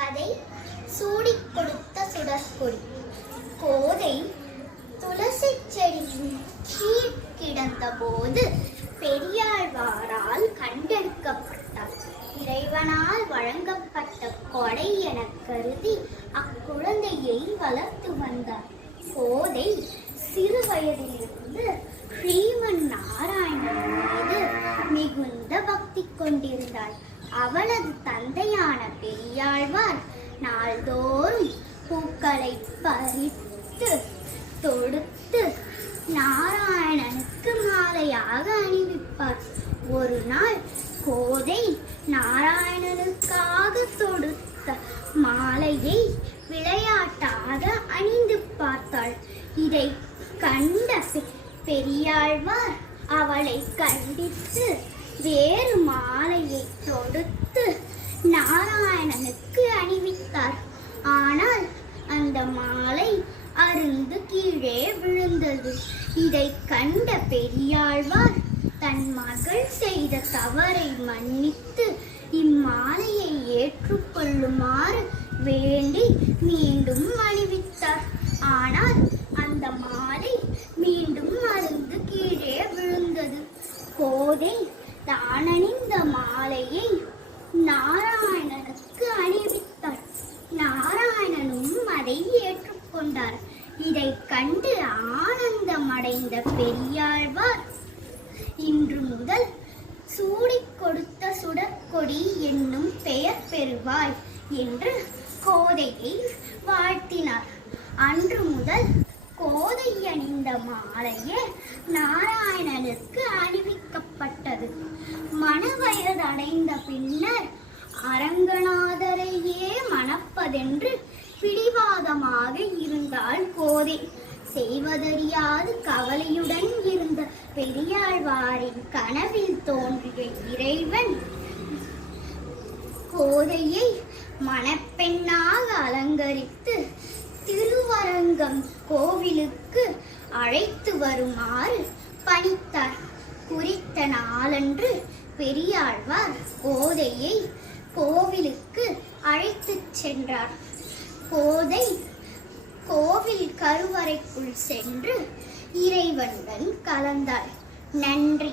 கதை சூடிக் கொடுத்த சுடற்கொடி. கோதை துளசி செடியின் கீழ் கிடந்த போது பெரியாழ்வாரால் கண்டெடுக்கப்பட்டார். இறைவனால் வழங்கப்பட்ட கொடை எனக் கருதி அக்குழந்தையை வளர்த்து வந்தார். கோதை சிறு வயதிலிருந்து ஸ்ரீமன் நாராயணன் மீது மிகுந்த பக்தி கொண்டிருந்தாள். அவளது தந்தையான பெரியாழ்வார் நாள்தோறும் பூக்களை பறித்து தொடுத்து நாராயணனுக்கு மாலையாக அணிவிப்பார். ஒரு நாள் கோதை நாராயணனுக்காக தொடுத்த மாலையை விளையாட்டாக அணிந்து பார்த்தாள். இதை கண்ட பெரியாழ்வார் அவளை கண்டித்து வேறு மாலையை தொடுத்து நாராயணனுக்கு அணிவித்தார். ஆனால் அந்த மாலை அறுந்து கீழே விழுந்தது. இதை கண்ட பெரியாழ்வார் தன் மகள் செய்த தவறை மன்னித்து இம்மாலையை ஏற்றுக்கொள்ளுமாறு வேண்டி மீண்டும் அணிவித்தார். ஆனால் அந்த மாலை மீண்டும் அறுந்து கீழே விழுந்தது. கோதை தான் அணிந்த மாலையை நாராயணனுக்கு அணிவித்தார். நாராயணனும் அதை ஏற்றுக்கொண்டார். இதை கண்டு ஆனந்தமடைந்த பெரியாழ்வார் இன்று முதல் சூடிக் கொடுத்த சுடற்கொடி என்னும் பெயர் பெறுவாய் என்று கோதையை வாழ்த்தினார். அன்று முதல் கோதை அணிந்த மாலையே நாராயணனுக்கு அணிவிக்கப்பட்டது. மணவயது அடைந்த பின்னர் அரங்கநாதரையே மணப்பதென்று பிடிவாதமாக இருந்தாள் கோதை. செய்வதறியாது கவலையுடன் இருந்த பெரியாழ்வாரின் கனவில் தோன்றிய இறைவன் கோதையை மணப்பெண்ணாக அலங்கரித்து திருவரங்கம் கோவிலுக்கு அழைத்து வருமாறு பணித்தார். குறித்த நாளன்று பெரியாழ்வார் கோதையை கோவிலுக்கு அழைத்துச் சென்றார். கோதை கோவில் கருவறைக்குள் சென்று இறைவனுடன் கலந்தாள். நன்றி.